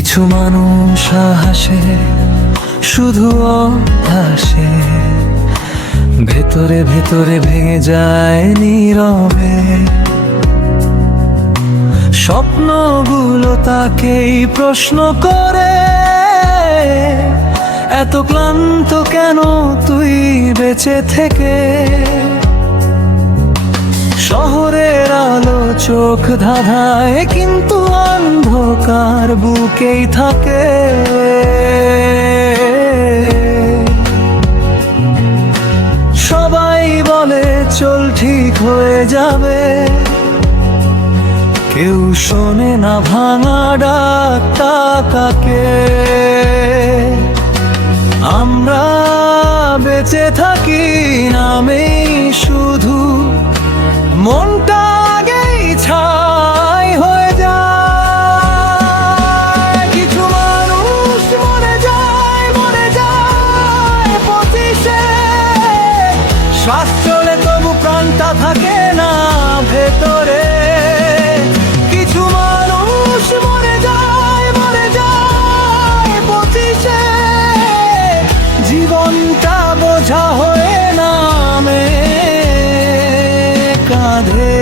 কিছু মানুষ হাসে শুধু হাসে, ভেতরে ভেতরে ভেঙে যায় নীরবে। স্বপ্নগুলো তাকেই প্রশ্ন করে, এত ক্লান্ত কেন তুই বেঁচে থেকে। শহরের আলো চোখ ধাঁধায়, কিন্তু অন্ধকার বুকেই থাকে। সবাই বলে চল ঠিক হয়ে যাবে, কেউ শোনে না ভাঙা ডাকটা কাকে। আমরা বেঁচে থাকি নামেই শুধু, মনটা আগেই ছাই হয়ে যায়। কিছু মানুষ মরে যায় পথিসে, শ্বাস চলে তবু প্রাণটা থাকে না ভেতরে। কিছু মানুষ মরে যায় পথিসে, জীবনটা বোঝা হয়ে নামে কাঁধে।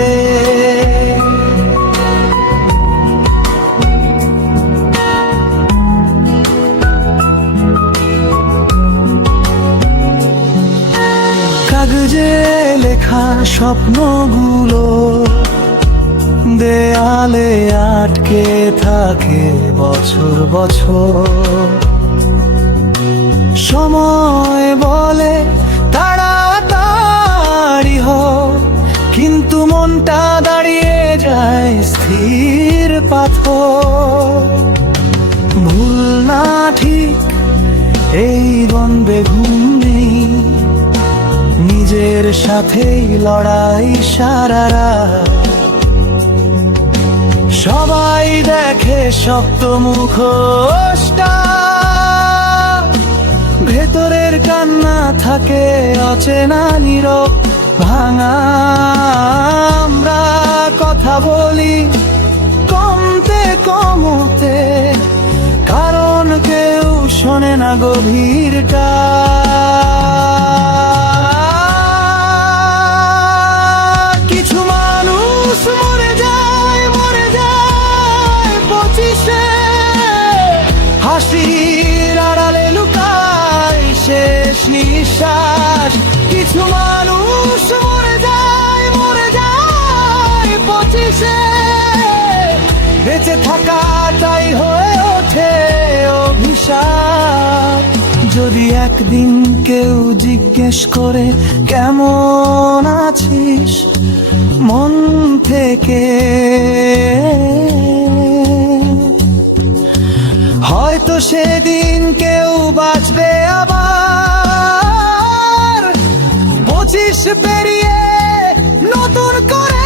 কাগজে লেখা স্বপ্নগুলো দেয়ালে আটকে থাকে বছর বছর। সময় বলে তাড়াতাড়ি হোক, কিন্তু মনটা দাঁড়িয়ে যায় স্থির পাথর। ভুল না ঠিক এই বন্ধে ঘুম নেই, নিজের সাথেই লড়াই সারা রাত। সবাই দেখে শক্ত মুখোশটা, ভেতরের কান্না থাকে অচেনা নীরব ভাঙা। আমরা কথা বলি কমতে কমতে, কারণ কেউ শোনে না গভীরটা। কিছু মানুষ মরে যায় পথিসে, হাসির আড়ালে লুকায় শেষ নিঃশ্বাস। কিছু মানুষ মরে যায় পথিসে, বেঁচে থাকাটাই হয়ে ওঠে অভিশাপ। যদি একদিন কেউ জিজ্ঞেস করে কেমন আছিস, মন থেকে হয়তো সেদিন কেউ বাঁচবে আবার 25 পেরিয়ে নতুন করে।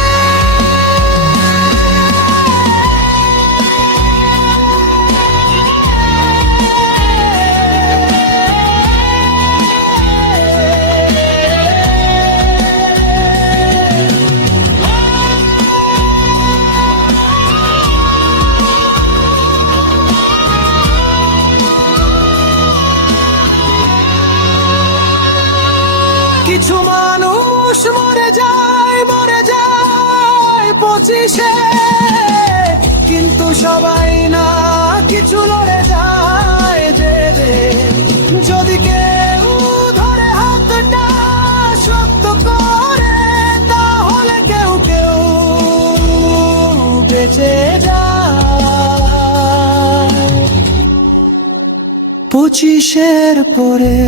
কিছু মানুষ মরে যায় পথিসে, কিন্তু সবাই না কিছু লড়ে যায় যে। যদি কেউ ধরে হাতটা শক্ত করে, তাহলে কেউ বেঁচে যায় 25-এর পরে।